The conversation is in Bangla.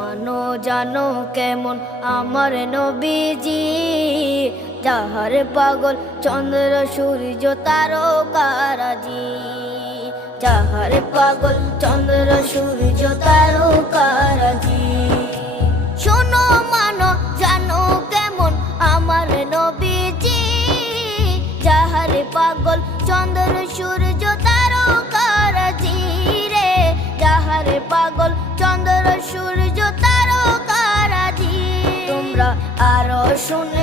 মানো জানো কেমন আমার নবীজি, যাহার পাগল চন্দ্র সূর্য তারকারাজি, যাহার পাগল চন্দ্র সূর্য তারকারাজি। শোনো মানো জানো কেমন আমার নবীজি, যাহার পাগল চন্দ্র সূর্য তারকারাজি রে, যাহার পাগল চন্দ্র সূর্য তারকারাজি। তোমরা আরো শুনে